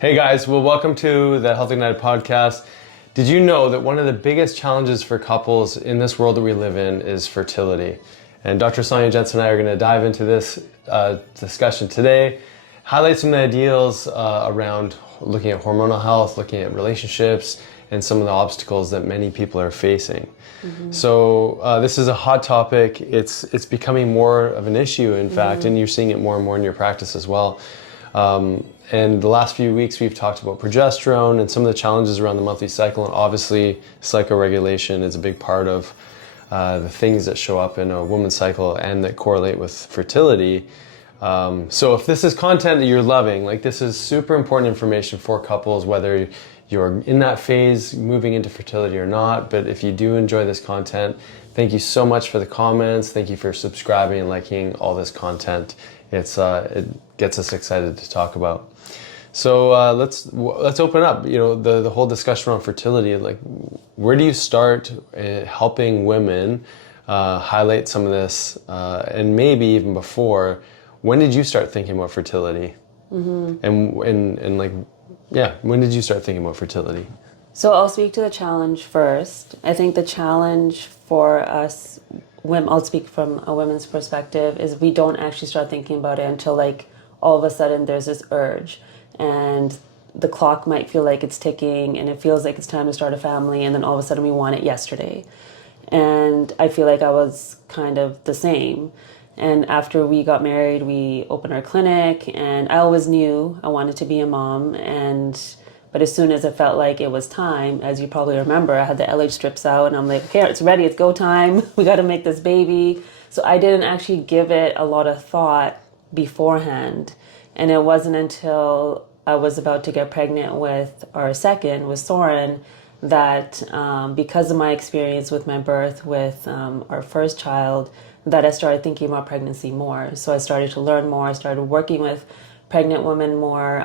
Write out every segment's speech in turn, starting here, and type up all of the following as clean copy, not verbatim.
Hey guys, well, welcome to the Health Ignited podcast. Did you know that one of the biggest challenges for couples in this world that we live in is fertility? And Dr. Sonia Jensen and I are going to dive into this discussion today, highlight some of the ideals around looking at hormonal health, looking at relationships, and some of the obstacles that many people are facing. So this is a hot topic. It's becoming more of an issue, in fact, and you're seeing it more and more in your practice as well. And the last few weeks we've talked about progesterone and some of the challenges around the monthly cycle, and obviously psychoregulation is a big part of the things that show up in a woman's cycle and that correlate with fertility. So if this is content that you're loving, like this is super important information for couples, whether you're in that phase moving into fertility or not. But if you do enjoy this content, thank you so much for the comments. Thank you for subscribing and liking all this content. It gets us excited to talk about. So let's open up. You know, the whole discussion around fertility. Like, where do you start helping women highlight some of this, and maybe even before? When did you start thinking about fertility? And like, yeah, when did you start thinking about fertility? So I'll speak to the challenge first. I think the challenge for us women, I'll speak from a women's perspective, is we don't actually start thinking about it until like all of a sudden there's this urge and the clock might feel like it's ticking and it feels like it's time to start a family, and then all of a sudden we want it yesterday. And I feel like I was kind of the same. And after we got married, we opened our clinic, and I always knew I wanted to be a mom. But as soon as it felt like it was time, as you probably remember, I had the LH strips out and I'm like, okay, it's ready, it's go time. We got to make this baby. So I didn't actually give it a lot of thought beforehand. And it wasn't until I was about to get pregnant with our second, with Soren, that because of my experience with my birth with our first child, that I started thinking about pregnancy more. So I started to learn more. I started working with pregnant women more,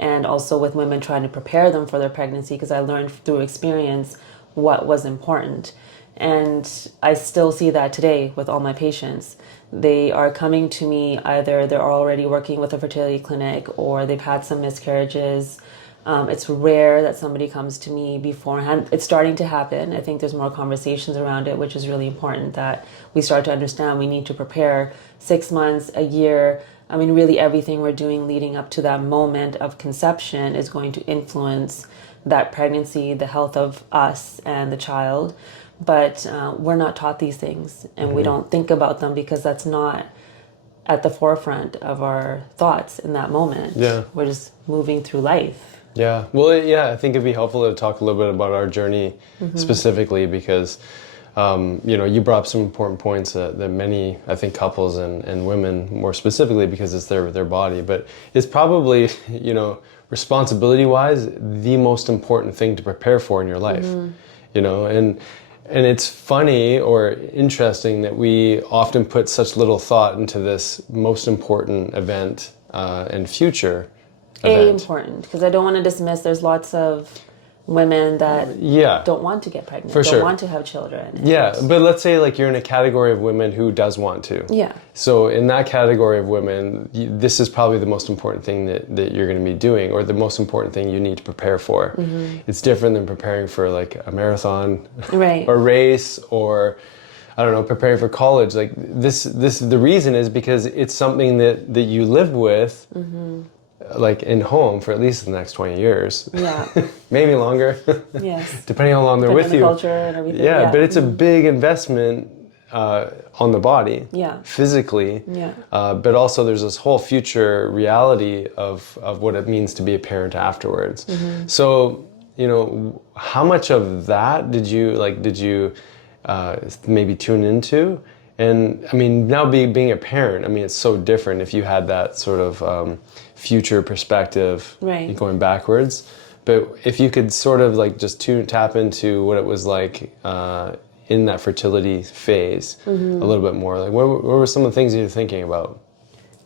and also with women trying to prepare them for their pregnancy, because I learned through experience what was important. And I still see that today with all my patients. They are coming to me, either they're already working with a fertility clinic or they've had some miscarriages. It's rare that somebody comes to me beforehand. It's starting to happen. I think there's more conversations around it, which is really important, that we start to understand we need to prepare 6 months, a year. I mean, really everything we're doing leading up to that moment of conception is going to influence that pregnancy, the health of us and the child. But we're not taught these things, and we don't think about them because that's not at the forefront of our thoughts in that moment. Yeah. We're just moving through life. Yeah. Well, I think it'd be helpful to talk a little bit about our journey specifically, because you brought up some important points that many, I think, couples and women more specifically, because it's their body, but it's probably, responsibility-wise, the most important thing to prepare for in your life, and it's funny or interesting that we often put such little thought into this most important event and future event. Important, because I don't want to dismiss, there's lots of women that don't want to get pregnant, don't want to have children. Yeah, but let's say like you're in a category of women who does want to. Yeah. So in that category of women, this is probably the most important thing that you're going to be doing, or the most important thing you need to prepare for. It's different than preparing for like a marathon, right, or race, or I don't know, preparing for college. Like this the reason is because it's something that you live with. Like in home for at least the next 20 years. Yeah. Maybe longer. Yes. Depending how long they're with you. The culture and everything. Yeah, but it's a big investment on the body. Yeah. Physically. Yeah. But also there's this whole future reality of what it means to be a parent afterwards. So, how much of that did you maybe tune into? And I mean, now being a parent, I mean, it's so different if you had that sort of future perspective, right, going backwards. But if you could sort of like just tap into what it was like in that fertility phase a little bit more, like what were some of the things you were thinking about?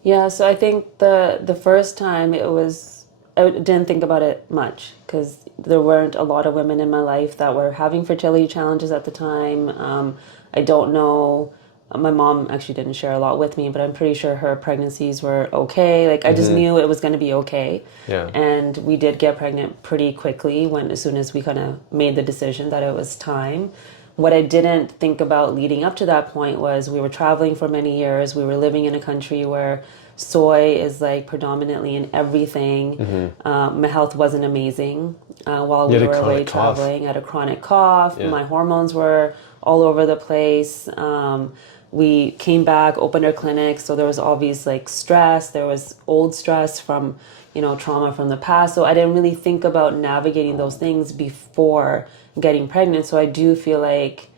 Yeah, so I think the first time I didn't think about it much, because there weren't a lot of women in my life that were having fertility challenges at the time. I don't know my mom actually didn't share a lot with me, but I'm pretty sure her pregnancies were okay. Like I just knew it was going to be okay. Yeah. And we did get pregnant pretty quickly as soon as we kind of made the decision that it was time. What I didn't think about leading up to that point was we were traveling for many years. We were living in a country where soy is like predominantly in everything. My health wasn't amazing while we were away traveling. I had a chronic cough. Yeah. My hormones were all over the place. We came back, opened our clinic, so there was obvious like stress. There was old stress from, trauma from the past. So I didn't really think about navigating those things before getting pregnant. So I do feel like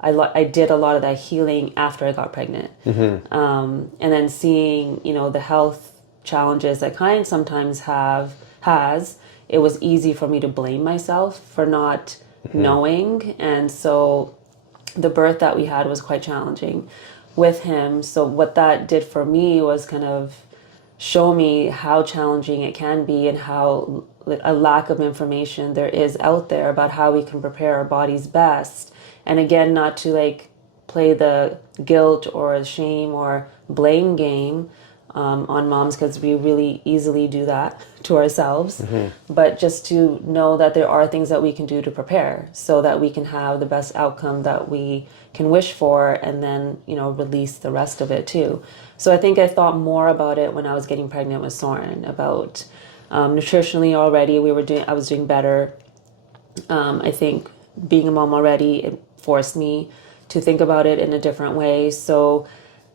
I did a lot of that healing after I got pregnant. And then seeing, the health challenges that Kyan sometimes has, it was easy for me to blame myself for not knowing. And so the birth that we had was quite challenging with him. So what that did for me was kind of show me how challenging it can be and how a lack of information there is out there about how we can prepare our bodies best. And again, not to like play the guilt or shame or blame game on moms, because we really easily do that to ourselves, but just to know that there are things that we can do to prepare so that we can have the best outcome that we can wish for, and then release the rest of it too. So I think I thought more about it when I was getting pregnant with Soren, about nutritionally already I was doing better. I think being a mom already, it forced me to think about it in a different way. So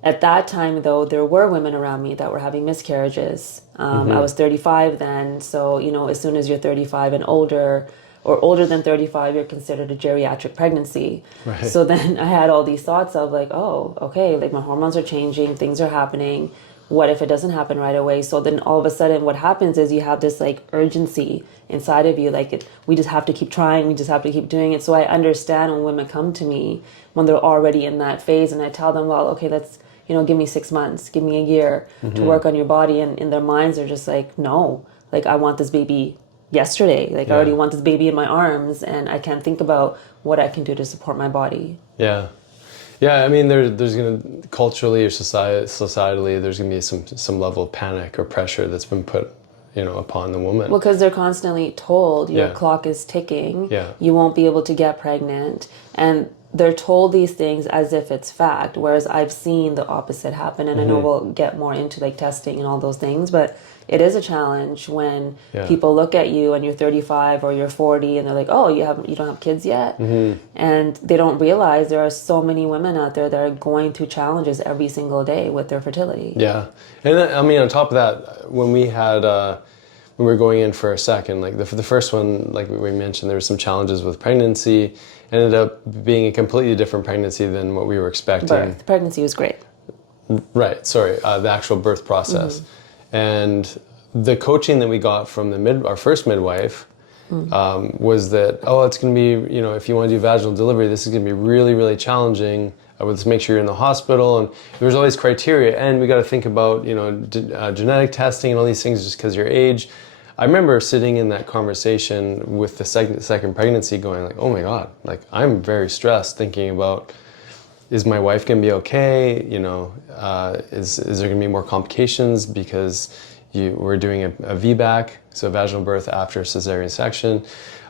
at that time, though, there were women around me that were having miscarriages. I was 35 then. So, as soon as you're 35 and older, or older than 35, you're considered a geriatric pregnancy. Right. So then I had all these thoughts of like, oh, okay, like my hormones are changing, things are happening. What if it doesn't happen right away? So then all of a sudden what happens is you have this like urgency inside of you. Like we just have to keep trying. We just have to keep doing it. So I understand when women come to me when they're already in that phase, and I tell them, well, okay, let's, give me 6 months, give me a year to work on your body. And in their minds, they're just like, no, like I want this baby yesterday. Like I already want this baby in my arms, and I can't think about what I can do to support my body. Yeah. Yeah, I mean, there's going to, culturally or societally, there's going to be some level of panic or pressure that's been put, upon the woman. Well, because they're constantly told your clock is ticking, you won't be able to get pregnant, and they're told these things as if it's fact, whereas I've seen the opposite happen, and I know we'll get more into like testing and all those things, but it is a challenge when people look at you and you're 35 or you're 40 and they're like, oh, you don't have kids yet? And they don't realize there are so many women out there that are going through challenges every single day with their fertility. Yeah. And I mean, on top of that, when we had, when we were going in for a second, like the first one, like we mentioned, there were some challenges with pregnancy. Ended up being a completely different pregnancy than what we were expecting. The pregnancy was great. Right, sorry, the actual birth process. And the coaching that we got from our first midwife was that, it's going to be, if you want to do vaginal delivery, this is going to be really, really challenging. Let's make sure you're in the hospital. And there's all these criteria. And we got to think about, genetic testing and all these things just because your age. I remember sitting in that conversation with the second pregnancy going like, oh my God, like I'm very stressed thinking about, is my wife going to be okay? Is there going to be more complications because we're doing a VBAC, so vaginal birth after cesarean section.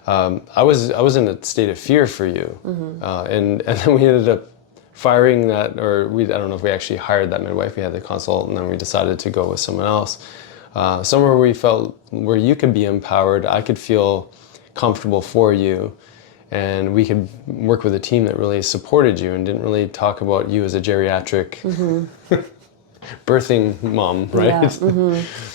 I was in a state of fear for you, and then we ended up firing that, or I don't know if we actually hired that midwife. We had the consult, and then we decided to go with someone else, somewhere where we felt where you could be empowered, I could feel comfortable for you. And we could work with a team that really supported you and didn't really talk about you as a geriatric birthing mom, right?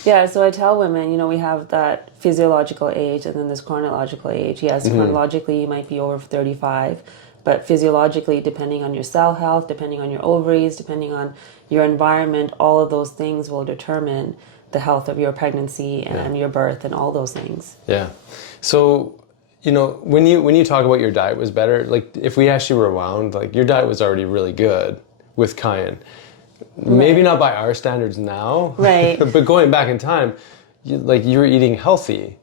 Yeah, so I tell women, we have that physiological age and then this chronological age. Yes, chronologically you might be over 35, but physiologically, depending on your cell health, depending on your ovaries, depending on your environment, all of those things will determine the health of your pregnancy and your birth and all those things. Yeah. So, when you talk about your diet was better, like if we actually rewound, like your diet was already really good with Kyan. Maybe not by our standards now, right? But going back in time, you were eating healthy.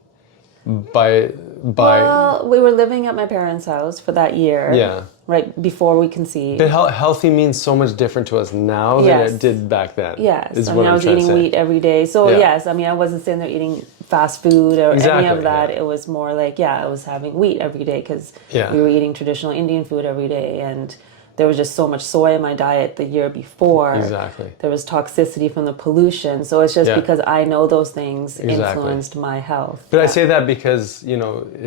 Well, we were living at my parents' house for that year. Yeah. right before we conceived. But healthy means so much different to us now than it did back then. Yes, I mean, I was eating wheat every day. So yes, I mean, I wasn't sitting there eating fast food or any of that. It was more like, I was having wheat every day because we were eating traditional Indian food every day, and there was just so much soy in my diet the year before. Exactly. There was toxicity from the pollution. So it's just because I know those things influenced my health. But I say that because,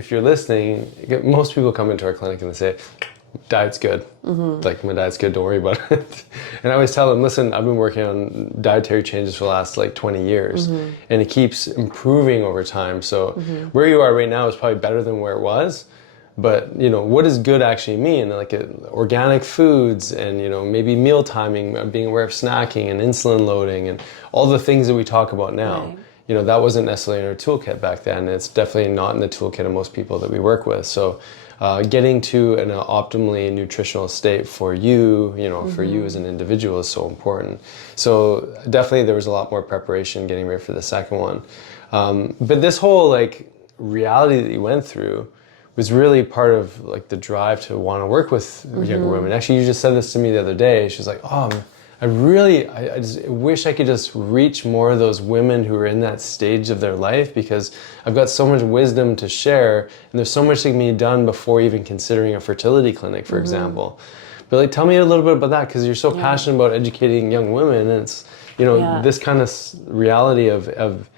if you're listening, most people come into our clinic and they say, diet's good. Like, my diet's good, don't worry about it. And I always tell them, listen, I've been working on dietary changes for the last 20 years, and it keeps improving over time. So where you are right now is probably better than where it was. But, what does good actually mean? Like organic foods and, maybe meal timing, being aware of snacking and insulin loading and all the things that we talk about now. Right. That wasn't necessarily in our toolkit back then. It's definitely not in the toolkit of most people that we work with. So getting to an optimally nutritional state for you, for you as an individual is so important. So definitely there was a lot more preparation getting ready for the second one. But this whole reality that you went through was really part of the drive to want to work with younger women. Actually, you just said this to me the other day. She's like, oh, I just wish I could just reach more of those women who are in that stage of their life, because I've got so much wisdom to share, and there's so much that can be done before even considering a fertility clinic, for example. But tell me a little bit about that, because you're so passionate about educating young women, and it's this kind of reality of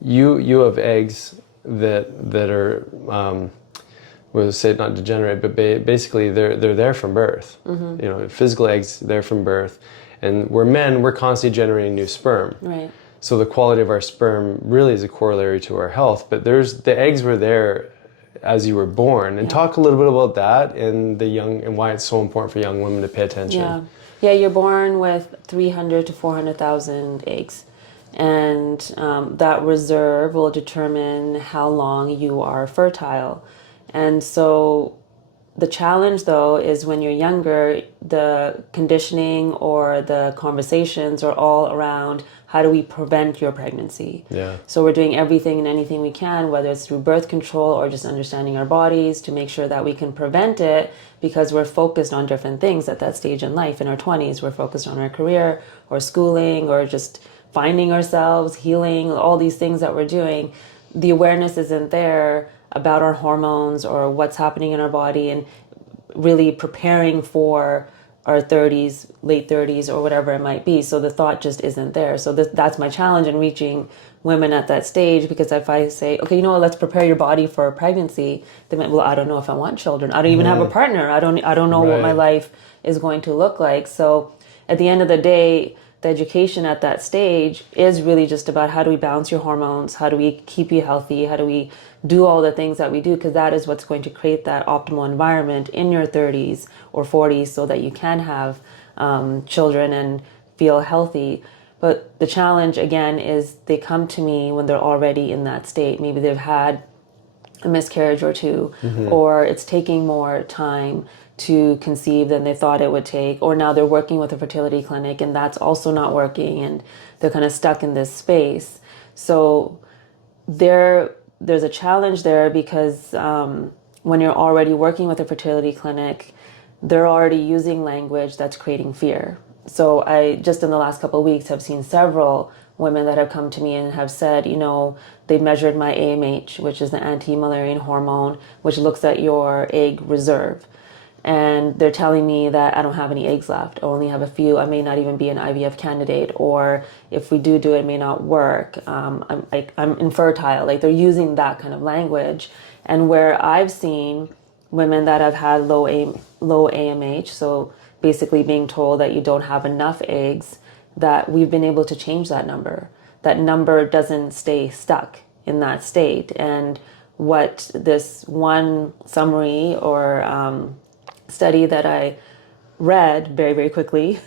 you have eggs that are we'll say not degenerate, but basically they're there from birth. Physical eggs there from birth, and we're men, we're constantly generating new sperm. Right. So the quality of our sperm really is a corollary to our health. But the eggs were there as you were born, and talk a little bit about that and and why it's so important for young women to pay attention. Yeah, you're born with 300 to 400,000 eggs. And that reserve will determine how long you are fertile. And so the challenge, though, is when you're younger, the conditioning or the conversations are all around how do we prevent your pregnancy. Yeah. So we're doing everything and anything we can, whether it's through birth control or just understanding our bodies, to make sure that we can prevent it, because we're focused on different things at that stage in life. In our 20s, we're focused on our career or schooling or just finding ourselves, healing, all these things that we're doing. The awareness isn't there about our hormones or what's happening in our body, and really preparing for our 30s, late 30s, or whatever it might be. So the thought just isn't there. So that's my challenge in reaching women at that stage, because if I say, okay, let's prepare your body for pregnancy, they might, well, I don't know if I want children. I don't even have a partner. I don't know what my life is going to look like. So at the end of the day, the education at that stage is really just about how do we balance your hormones, how do we keep you healthy, how do we do all the things that we do, because that is what's going to create that optimal environment in your 30s or 40s so that you can have children and feel healthy. But the challenge, again, is they come to me when they're already in that state. Maybe they've had a miscarriage or two, or it's taking more time to conceive than they thought it would take, or now they're working with a fertility clinic and that's also not working, and they're kind of stuck in this space. So there's a challenge there, because when you're already working with a fertility clinic, they're already using language that's creating fear. So I just in the last couple of weeks have seen several women that have come to me and have said, they measured my AMH, which is the anti-Mullerian hormone, which looks at your egg reserve. And they're telling me that I don't have any eggs left. I only have a few. I may not even be an IVF candidate, or if we do it, it may not work. I'm infertile. They're using that kind of language. And where I've seen women that have had low AMH, so basically being told that you don't have enough eggs, that we've been able to change that number. That number doesn't stay stuck in that state. And what this one summary or study that I read very, very quickly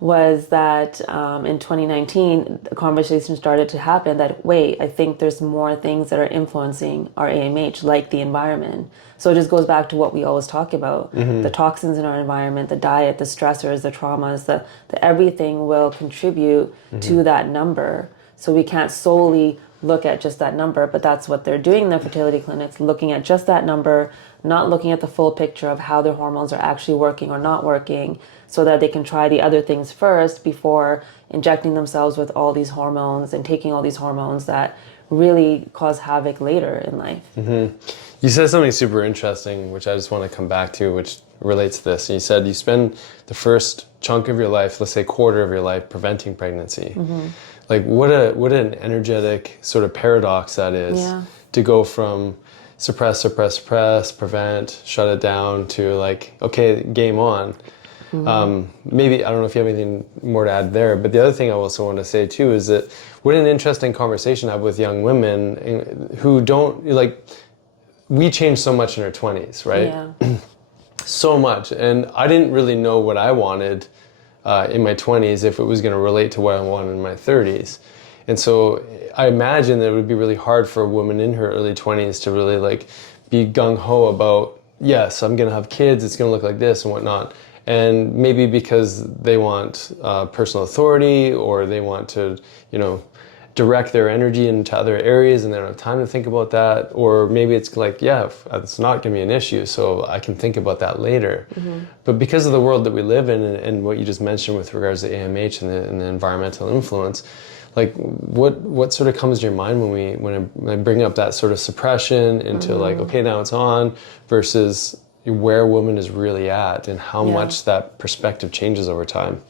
was that in 2019, the conversation started to happen that, wait, I think there's more things that are influencing our AMH, like the environment. So it just goes back to what we always talk about, the toxins in our environment, the diet, the stressors, the traumas, the everything will contribute to that number. So we can't solely look at just that number, but that's what they're doing in their fertility clinics, looking at just that number, not looking at the full picture of how their hormones are actually working or not working, so that they can try the other things first before injecting themselves with all these hormones and taking all these hormones that really cause havoc later in life. Mm-hmm. You said something super interesting, which I just want to come back to, which relates to this. And you said you spend the first chunk of your life, let's say quarter of your life, preventing pregnancy. Mm-hmm. Like what an energetic sort of paradox that is, to go from suppress, prevent, shut it down, to like, okay, game on. Maybe, I don't know if you have anything more to add there, but the other thing I also want to say too is that what an interesting conversation I have with young women who don't, like, we change so much in our 20s, right? Yeah. So much. And I didn't really know what I wanted in my 20s if it was going to relate to what I wanted in my 30s. And so I imagine that it would be really hard for a woman in her early 20s to really like be gung-ho about, yes, I'm going to have kids, it's going to look like this and whatnot. And maybe because they want personal authority, or they want to, you know, direct their energy into other areas and they don't have time to think about that. Or maybe it's like, yeah, it's not going to be an issue, so I can think about that later. Mm-hmm. But because of the world that we live in and what you just mentioned with regards to AMH and the environmental influence, like what sort of comes to your mind when I bring up that sort of suppression into like, okay, now it's on, versus where a woman is really at and how much that perspective changes over time?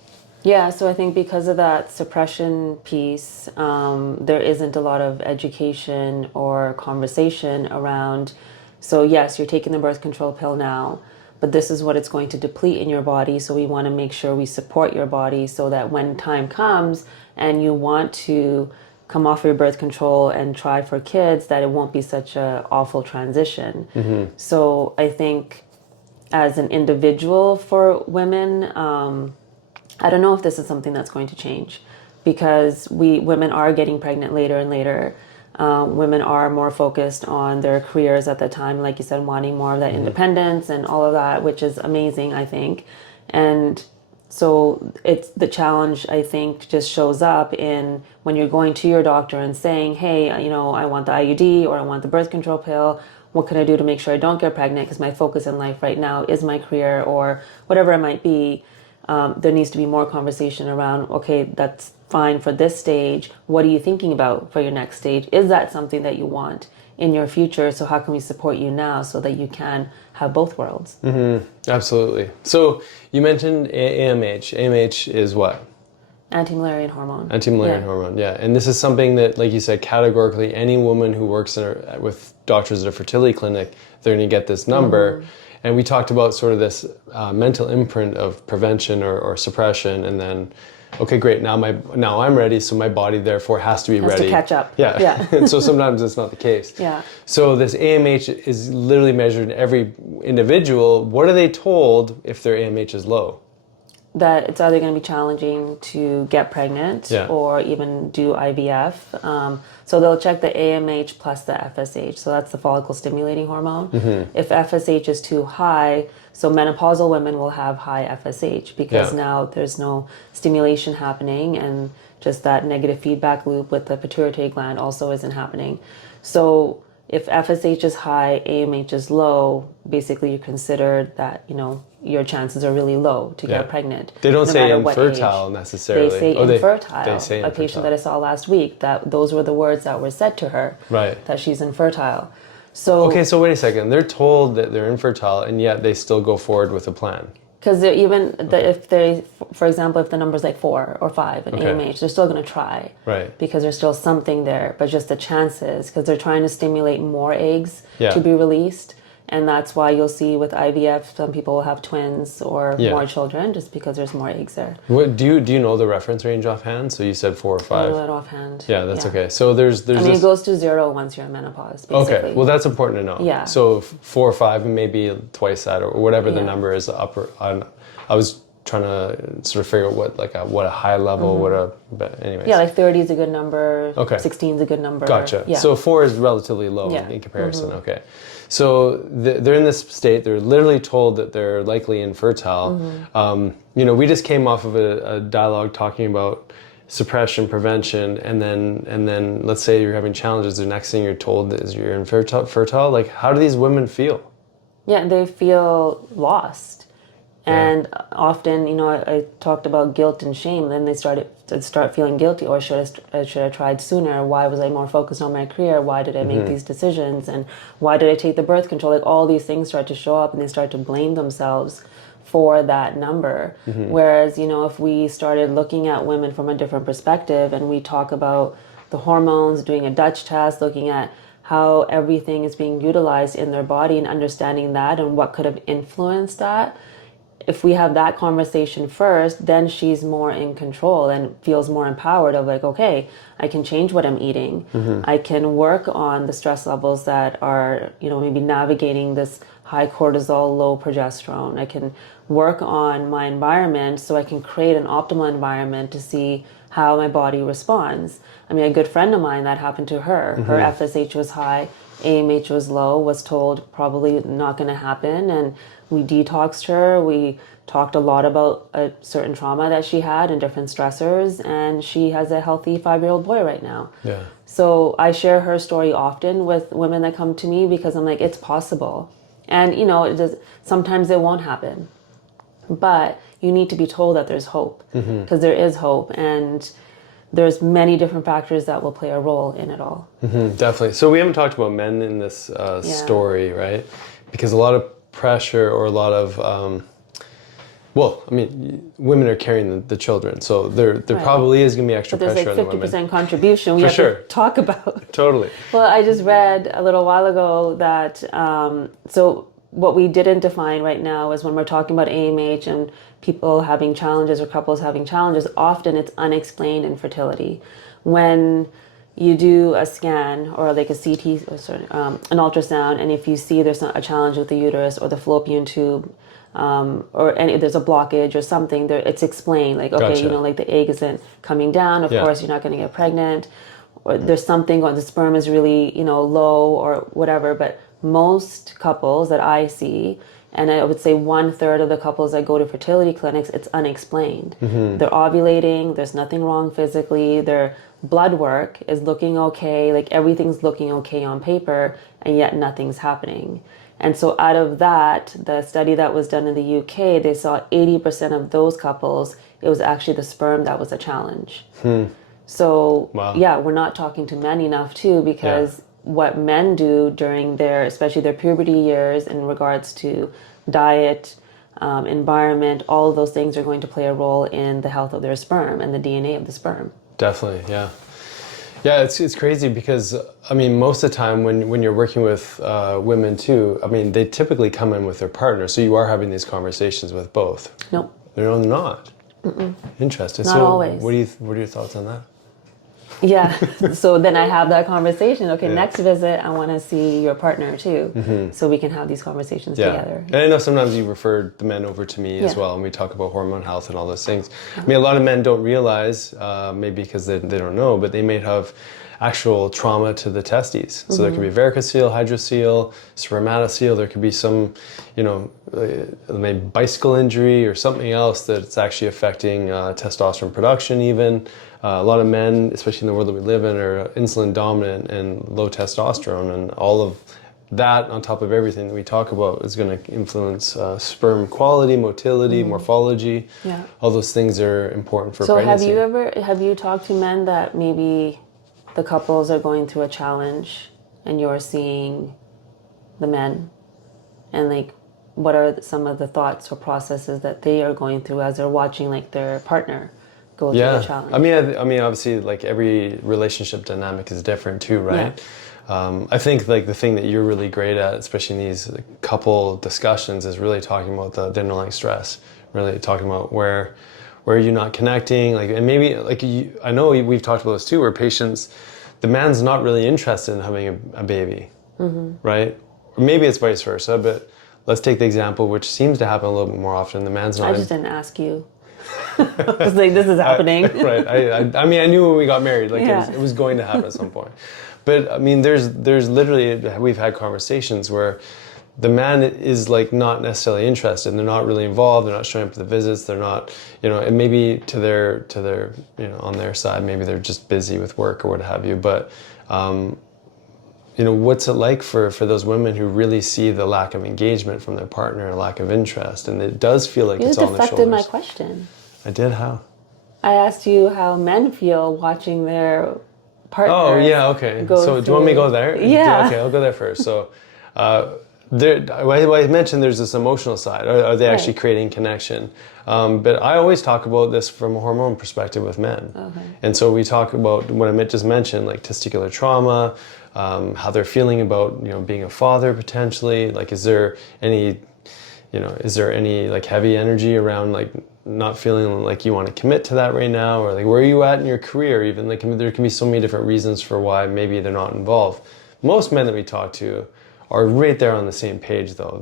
Yeah, so I think because of that suppression piece, there isn't a lot of education or conversation around, so yes, you're taking the birth control pill now, but this is what it's going to deplete in your body, so we want to make sure we support your body so that when time comes and you want to come off your birth control and try for kids, that it won't be such a awful transition. Mm-hmm. So I think as an individual for women, I don't know if this is something that's going to change, because women are getting pregnant later and later. Women are more focused on their careers at the time, like you said, wanting more of that independence and all of that, which is amazing, I think. And so it's the challenge, I think, just shows up in when you're going to your doctor and saying, hey, you know, I want the IUD or I want the birth control pill. What can I do to make sure I don't get pregnant? Because my focus in life right now is my career, or whatever it might be. There needs to be more conversation around, okay, that's fine for this stage. What are you thinking about for your next stage? Is that something that you want in your future? So how can we support you now so that you can have both worlds? Mm-hmm. Absolutely. So you mentioned AMH. AMH is what? Anti-Mullerian hormone. Anti-Mullerian hormone, yeah. And this is something that, like you said, categorically, any woman who works with doctors at a fertility clinic, they're going to get this number. Mm-hmm. And we talked about sort of this mental imprint of prevention or suppression, and then, okay, great, now I'm ready, so my body therefore has to be ready. To catch up. Yeah. And so sometimes it's not the case. Yeah. So this AMH is literally measured in every individual. What are they told if their AMH is low? That it's either going to be challenging to get pregnant or even do IVF. So they'll check the AMH plus the FSH. So that's the follicle stimulating hormone. Mm-hmm. If FSH is too high, so menopausal women will have high FSH because now there's no stimulation happening, and just that negative feedback loop with the pituitary gland also isn't happening. So if FSH is high, AMH is low, basically you're considered that, you know, your chances are really low to get pregnant. They don't say infertile necessarily. They say infertile. They say a patient that I saw last week, that those were the words that were said to her. Right. That she's infertile. So okay, so wait a second. They're told that they're infertile, and yet they still go forward with a plan. Because if they, for example, if the number's like 4 or 5 in AMH, they're still going to try. Right. Because there's still something there, but just the chances, because they're trying to stimulate more eggs to be released. And that's why you'll see with IVF, some people will have twins or more children, just because there's more eggs there. What do you know the reference range offhand? So you said 4 or 5. I know it offhand. Yeah, that's okay. So there's. I mean, it goes to 0 once you're in menopause. Basically. Okay, well that's important to know. Yeah. So 4 or 5, and maybe twice that, or whatever the number is. I was trying to sort of figure out what a high level, but anyways. Yeah, like 30 is a good number. Okay. 16 is a good number. Gotcha. Yeah. So 4 is relatively low in comparison. Okay. So they're in this state. They're literally told that they're likely infertile. You know, we just came off of a dialogue talking about suppression, prevention, and then let's say you're having challenges, the next thing you're told is you're infertile. Like, how do these women feel? Yeah, they feel lost. And often, I talked about guilt and shame. Then they start feeling guilty. Or should I have tried sooner? Why was I more focused on my career? Why did I make these decisions? And why did I take the birth control? Like, all these things start to show up, and they start to blame themselves for that number. Whereas, if we started looking at women from a different perspective, and we talk about the hormones, doing a Dutch test, looking at how everything is being utilized in their body, and understanding that and what could have influenced that. If we have that conversation first, then she's more in control and feels more empowered of like, okay, I can change what I'm eating. I can work on the stress levels that are, maybe navigating this high cortisol, low progesterone. I can work on my environment so I can create an optimal environment to see how my body responds. I mean, a good friend of mine, that happened to her. Her FSH was high, AMH was low, was told probably not going to happen. And we detoxed her. We talked a lot about a certain trauma that she had and different stressors. And she has a healthy 5-year-old boy right now. Yeah. So I share her story often with women that come to me, because I'm like, it's possible. And, sometimes it won't happen. But you need to be told that there's hope, because there is hope. And there's many different factors that will play a role in it all. Definitely. So we haven't talked about men in this story, right? Because a lot of pressure, or a lot of, women are carrying the children. So there probably is going to be extra pressure on the women. There's like 50% contribution we have to talk about. Totally. Well, I just read a little while ago that, so what we didn't define right now is when we're talking about AMH and people having challenges or couples having challenges, often it's unexplained infertility. When you do a scan or like a CT, an ultrasound, and if you see there's a challenge with the uterus or the fallopian tube, or there's a blockage or something, it's explained. Like, okay, Gotcha. like the egg isn't coming down. Of course, you're not going to get pregnant. Or there's something going. The sperm is really, low or whatever. But most couples that I see, and I would say 1/3 of the couples that go to fertility clinics, it's unexplained. They're ovulating. There's nothing wrong physically. Their blood work is looking okay. Like, everything's looking okay on paper, and yet nothing's happening. And so out of that, the study that was done in the UK, they saw 80% of those couples, it was actually the sperm that was a challenge. So, we're not talking to men enough too, because what men do during especially their puberty years in regards to diet, environment, all of those things are going to play a role in the health of their sperm and the DNA of the sperm. Definitely, yeah. Yeah, it's crazy because, most of the time when you're working with women too, they typically come in with their partner, so you are having these conversations with both. Nope. They're not. Interesting. Not always. What are your thoughts on that? Yeah. So then I have that conversation. Okay, next visit, I want to see your partner too, so we can have these conversations together. And I know sometimes you refer the men over to me as well, and we talk about hormone health and all those things. A lot of men don't realize, maybe because they don't know, but they may have actual trauma to the testes. So there could be varicocele, hydrocele, spermatocele. There could be some, maybe bicycle injury or something else that's actually affecting testosterone production even. A lot of men, especially in the world that we live in, are insulin dominant and low testosterone, and all of that on top of everything that we talk about is going to influence sperm quality, motility, morphology. Yeah. All those things are important for pregnancy. So have you talked to men that maybe the couples are going through a challenge and you're seeing the men, and like, what are some of the thoughts or processes that they are going through as they're watching like their partner go through the challenge? Obviously, like, every relationship dynamic is different too, right? Yeah. I think like the thing that you're really great at, especially in these couple discussions, is really talking about the underlying stress. Really talking about where are you not connecting, like, and maybe like I know we've talked about this too, where patients, the man's not really interested in having a baby, right? Or maybe it's vice versa, but let's take the example, which seems to happen a little bit more often. The man's not. I just didn't ask you. I was like, this is happening. Right. I knew when we got married, like it was going to happen at some point. But there's literally, we've had conversations where the man is like not necessarily interested, and they're not really involved, they're not showing up to the visits, they're not, and maybe to their on their side, maybe they're just busy with work or what have you. But what's it like for those women who really see the lack of engagement from their partner and lack of interest, and it does feel like it's on their shoulders? You deflected my question. I did. How? I asked you how men feel watching their partners. Oh yeah, okay. So do you want me to go there? Yeah. Okay, I'll go there first. So I mentioned there's this emotional side. Are they actually creating connection? But I always talk about this from a hormone perspective with men. Okay. And so we talk about what I just mentioned, like testicular trauma, how they're feeling about being a father potentially. Like, is there any like heavy energy around like not feeling like you want to commit to that right now, or like where are you at in your career? Even like there can be so many different reasons for why maybe they're not involved. Most men that we talk to are right there on the same page, though.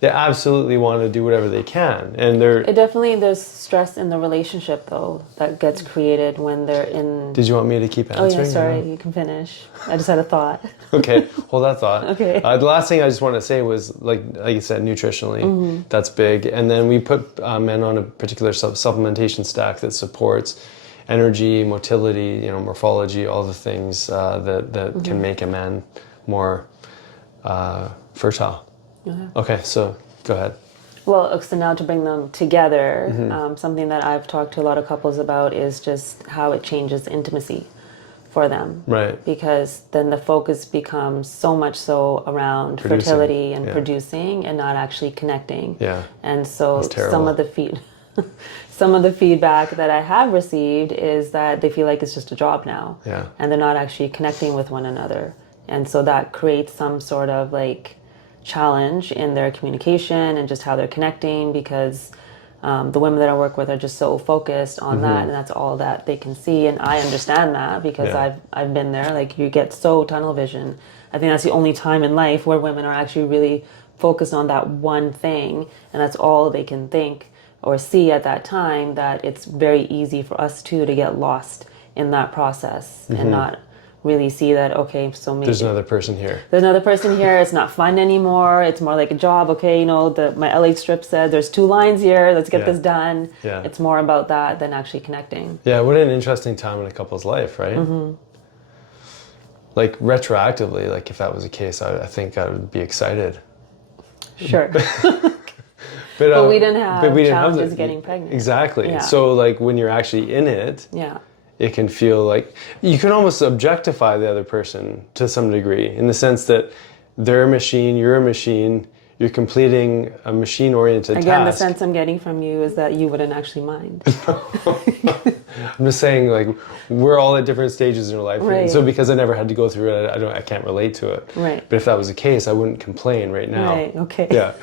They absolutely want to do whatever they can, and there's stress in the relationship though that gets created when they're in. Did you want me to keep answering? Oh yeah, sorry, you can finish. I just had a thought. Okay, hold that thought. Okay. The last thing I just want to say was like you said, nutritionally, that's big, and then we put men on a particular supplementation stack that supports energy, motility, morphology, all the things that can make a man more fertile. Okay, so go ahead. Well, so now to bring them together, something that I've talked to a lot of couples about is just how it changes intimacy for them. Right. Because then the focus becomes so much so around fertility and producing and not actually connecting. Yeah. And so some of the feedback that I have received is that they feel like it's just a job now. Yeah. And they're not actually connecting with one another. And so that creates some sort of like challenge in their communication and just how they're connecting, because the women that I work with are just so focused on that, and that's all that they can see. And I understand that because I've been there. Like, you get so tunnel vision. I think that's the only time in life where women are actually really focused on that one thing, and that's all they can think or see at that time, that it's very easy for us too to get lost in that process and not really see that, okay, so maybe there's another person here. It's not fun anymore. It's more like a job. Okay, my LA strip said there's 2 lines here. Let's get this done. Yeah. It's more about that than actually connecting. Yeah, what an interesting time in a couple's life, right? Like retroactively, like if that was the case, I think I would be excited. Sure. But we didn't have challenges getting pregnant. Exactly. Yeah. So like when you're actually in it, it can feel like you can almost objectify the other person to some degree, in the sense that they're a machine, you're a machine, you're completing a machine-oriented task. Again, the sense I'm getting from you is that you wouldn't actually mind. I'm just saying, like, we're all at different stages in our life. Right. So because I never had to go through it, I can't relate to it. Right. But if that was the case, I wouldn't complain right now. Right, okay. Yeah.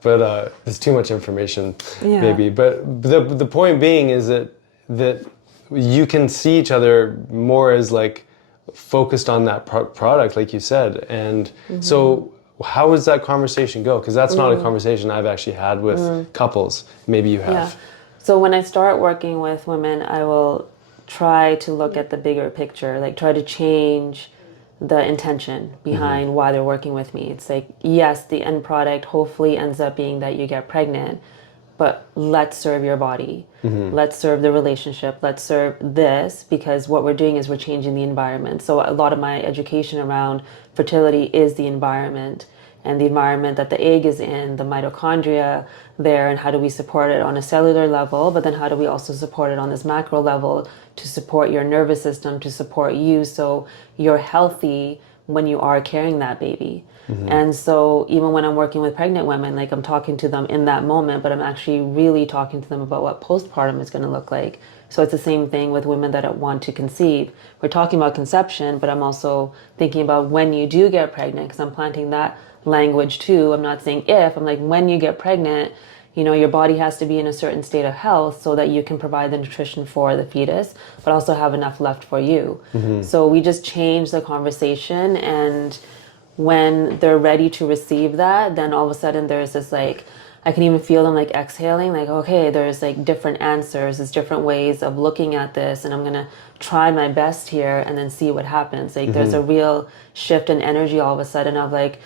But there's too much information, maybe. But the point being is that you can see each other more as like focused on that product, like you said. And so how does that conversation go? Because that's not a conversation I've actually had with couples. Maybe you have. Yeah. So when I start working with women, I will try to look at the bigger picture, like try to change the intention behind why they're working with me. It's like, yes, the end product hopefully ends up being that you get pregnant, but let's serve your body. Let's serve the relationship. Let's serve this, because what we're doing is we're changing the environment. So a lot of my education around fertility is the environment, and the environment that the egg is in, the mitochondria there, and how do we support it on a cellular level, but then how do we also support it on this macro level to support your nervous system, to support you so you're healthy when you are carrying that baby. And so even when I'm working with pregnant women, like I'm talking to them in that moment, but I'm actually really talking to them about what postpartum is going to look like. So it's the same thing with women that want to conceive. We're talking about conception, but I'm also thinking about when you do get pregnant, because I'm planting that language too. I'm not saying if, I'm like, when you get pregnant, your body has to be in a certain state of health so that you can provide the nutrition for the fetus, but also have enough left for you. So we just change the conversation, and when they're ready to receive that, then all of a sudden there's this like, I can even feel them like exhaling, like, okay, there's like different answers, there's different ways of looking at this, and I'm gonna try my best here and then see what happens. Like there's a real shift in energy all of a sudden of like,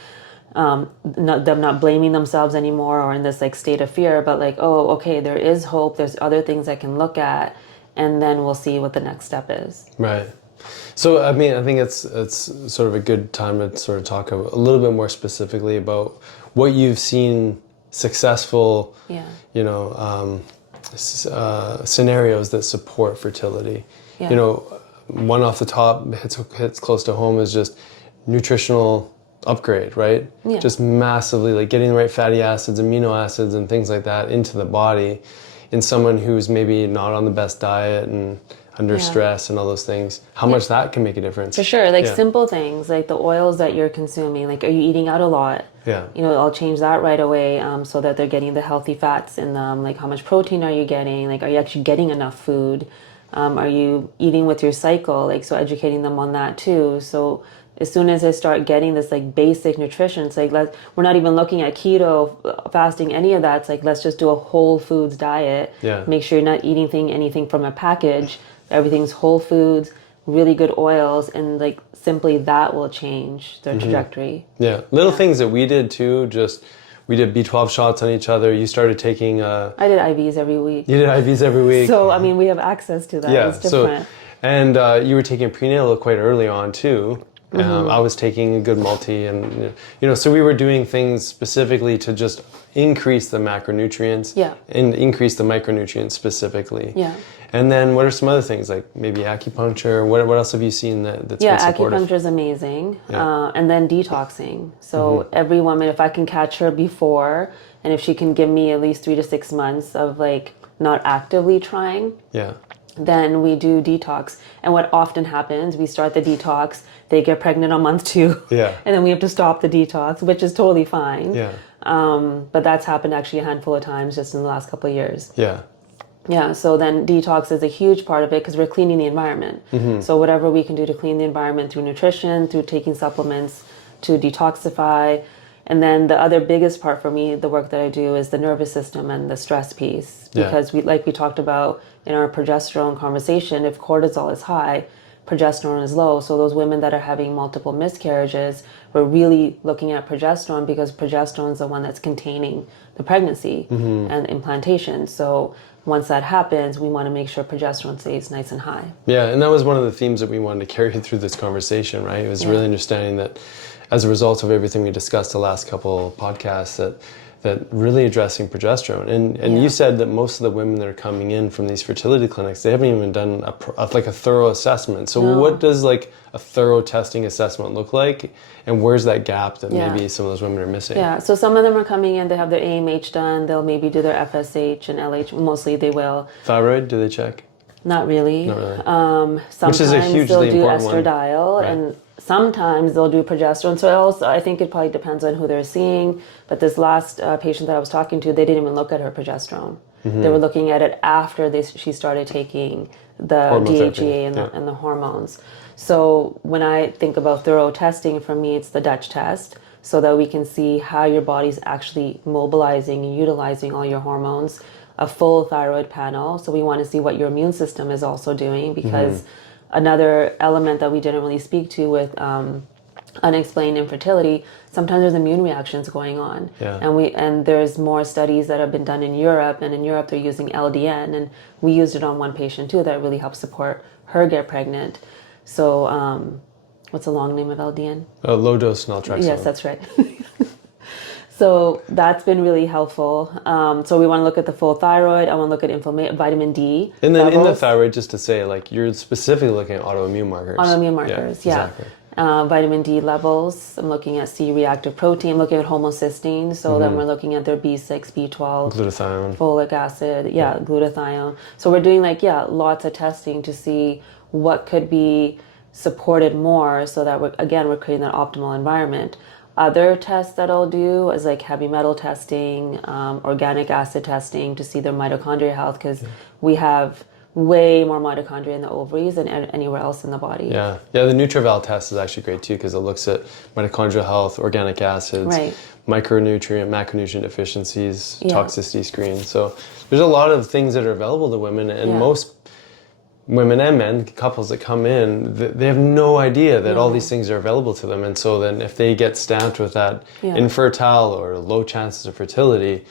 them not blaming themselves anymore or in this like state of fear, but like, oh, okay, there is hope. There's other things I can look at, and then we'll see what the next step is. Right. So, I mean, I think it's sort of a good time to sort of talk a little bit more specifically about what you've seen successful, you know, scenarios that support fertility. Yeah. You know, one off the top hits close to home is just nutritional upgrade, right? Yeah. Just massively, like getting the right fatty acids, amino acids, and things like that into the body in someone who's maybe not on the best diet and under stress and all those things. How much that can make a difference. For sure. Like simple things, like the oils that you're consuming. Like, are you eating out a lot? Yeah. You know, I'll change that right away so that they're getting the healthy fats in them. Like, how much protein are you getting? Like, are you actually getting enough food? Are you eating with your cycle? Like, so educating them on that too. So as soon as they start getting this like basic nutrition, it's like, we're not even looking at keto, fasting, any of that. It's like, let's just do a whole foods diet. Yeah. Make sure you're not eating anything from a package. Everything's whole foods, really good oils, and like simply that will change their trajectory. Yeah. Little things that we did too, we did B12 shots on each other. You started taking... I did IVs every week. You did IVs every week. So, I mean, we have access to that. Yeah. It's different. And you were taking prenatal quite early on too. I was taking a good multi, and you know, so we were doing things specifically to just increase the macronutrients and increase the micronutrients specifically. Yeah. And then what are some other things, like maybe acupuncture? What else have you seen that's been supportive? Acupuncture is amazing. And then detoxing. So every woman, if I can catch her before, and if she can give me at least 3 to 6 months of like not actively trying, then we do detox. And what often happens, we start the detox, they get pregnant on month 2, and then we have to stop the detox, which is totally fine. But that's happened actually a handful of times just in the last couple of years. Yeah, so then detox is a huge part of it because we're cleaning the environment. So whatever we can do to clean the environment through nutrition, through taking supplements to detoxify. And then the other biggest part for me, the work that I do, is the nervous system and the stress piece. Because we talked about in our progesterone conversation, if cortisol is high, progesterone is low. So those women that are having multiple miscarriages, we're really looking at progesterone because progesterone is the one that's containing the pregnancy and implantation. So once that happens, we want to make sure progesterone stays nice and high. Yeah, and that was one of the themes that we wanted to carry through this conversation, right? It was really understanding that as a result of everything we discussed the last couple podcasts, that really addressing progesterone. And you said that most of the women that are coming in from these fertility clinics, they haven't even done a thorough assessment. So what does like a thorough testing assessment look like? And where's that gap that maybe some of those women are missing? Yeah, so some of them are coming in, they have their AMH done, they'll maybe do their FSH and LH, mostly they will. Thyroid, do they check? Not really. Not really. Sometimes which is a hugely they'll do important estradiol, one. and sometimes they'll do progesterone. So I think it probably depends on who they're seeing. But this last patient that I was talking to, they didn't even look at her progesterone. They were looking at it after she started taking the DHEA and the hormones. So when I think about thorough testing, for me, it's the Dutch test, so that we can see how your body's actually mobilizing and utilizing all your hormones. A full thyroid panel, so we want to see what your immune system is also doing, because another element that we didn't really speak to with unexplained infertility, sometimes there's immune reactions going on, and there's more studies that have been done in Europe, and in Europe they're using LDN, and we used it on one patient too that really helped support her get pregnant. So what's the long name of LDN? Low dose naltrexone. Yes, that's right. So that's been really helpful. So we want to look at the full thyroid. I want to look at vitamin D. And then in the thyroid, just to say, like, you're specifically looking at autoimmune markers. Autoimmune markers, Exactly. Vitamin D levels. I'm looking at C-reactive protein. I'm looking at homocysteine. So then we're looking at their B6, B12. Glutathione. Folic acid, glutathione. So we're doing lots of testing to see what could be supported more, so that we're creating that optimal environment. Other tests that I'll do is like heavy metal testing, organic acid testing to see their mitochondria health, because we have way more mitochondria in the ovaries than anywhere else in the body. Yeah, the NutriVal test is actually great too, because it looks at mitochondrial health, organic acids, micronutrient, macronutrient deficiencies, toxicity screen. So there's a lot of things that are available to women, and women and men, couples that come in, they have no idea that all No. these things are available to them. And so then if they get stamped with that Yeah. infertile or low chances of fertility,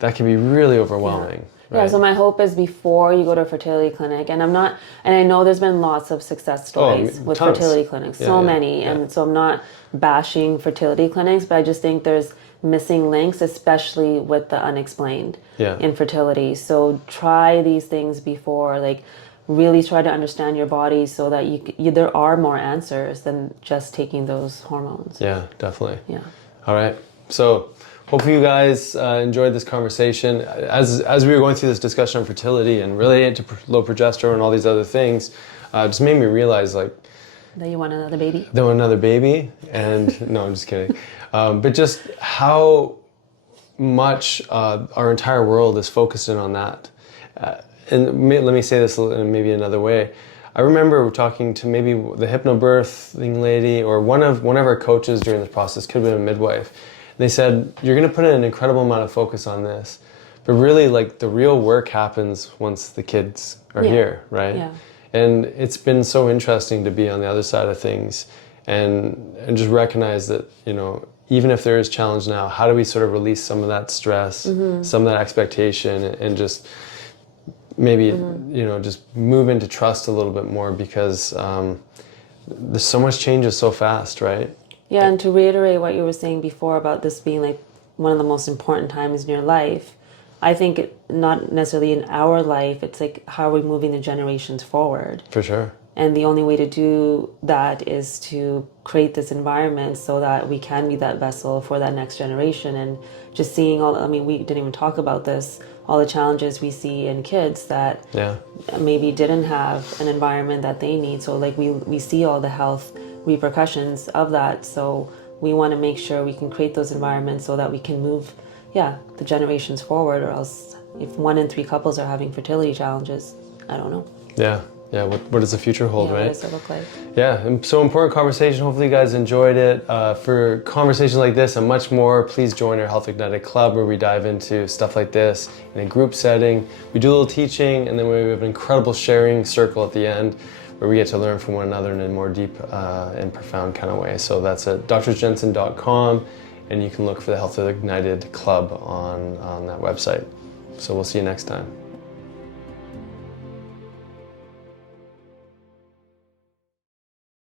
that can be really overwhelming. Yeah, Right? so my hope is before you go to a fertility clinic, and I know there's been lots of success stories with tons. fertility clinics, Yeah, so yeah, many, yeah. and so I'm not bashing fertility clinics, but I just think there's missing links, especially with the unexplained Yeah. infertility. So try these things before, like really try to understand your body so that there are more answers than just taking those hormones. Yeah, definitely. Yeah. All right. So hopefully you guys enjoyed this conversation. As we were going through this discussion on fertility and really into low progesterone and all these other things, just made me realize like That you want another baby? they want another baby. And no, I'm just kidding. But just how much our entire world is focused in on that. Let me say this in maybe another way. I remember talking to maybe the hypnobirthing lady or one of our coaches during this process, could have been a midwife. They said, you're going to put in an incredible amount of focus on this, but really like the real work happens once the kids are here, right? Yeah. And it's been so interesting to be on the other side of things and just recognize that, you know, even if there is challenge now, how do we sort of release some of that stress, some of that expectation, and just maybe, you know, just move into trust a little bit more, because there's so much changes so fast, right? Yeah, and to reiterate what you were saying before about this being like one of the most important times in your life, I think not necessarily in our life, it's like how are we moving the generations forward? For sure. And the only way to do that is to create this environment so that we can be that vessel for that next generation. And just seeing all, I mean, we didn't even talk about this, all the challenges we see in kids that maybe didn't have an environment that they need. So like we see all the health repercussions of that. So we want to make sure we can create those environments so that we can move, the generations forward, or else if 1 in 3 couples are having fertility challenges, I don't know. Yeah. What does the future hold, right? What does it look like? Yeah, and so important conversation. Hopefully you guys enjoyed it. For conversations like this and much more, please join our Health Ignited Club, where we dive into stuff like this in a group setting. We do a little teaching, and then we have an incredible sharing circle at the end where we get to learn from one another in a more deep and profound kind of way. So that's at drsjensen.com, and you can look for the Health Ignited Club on that website. So we'll see you next time.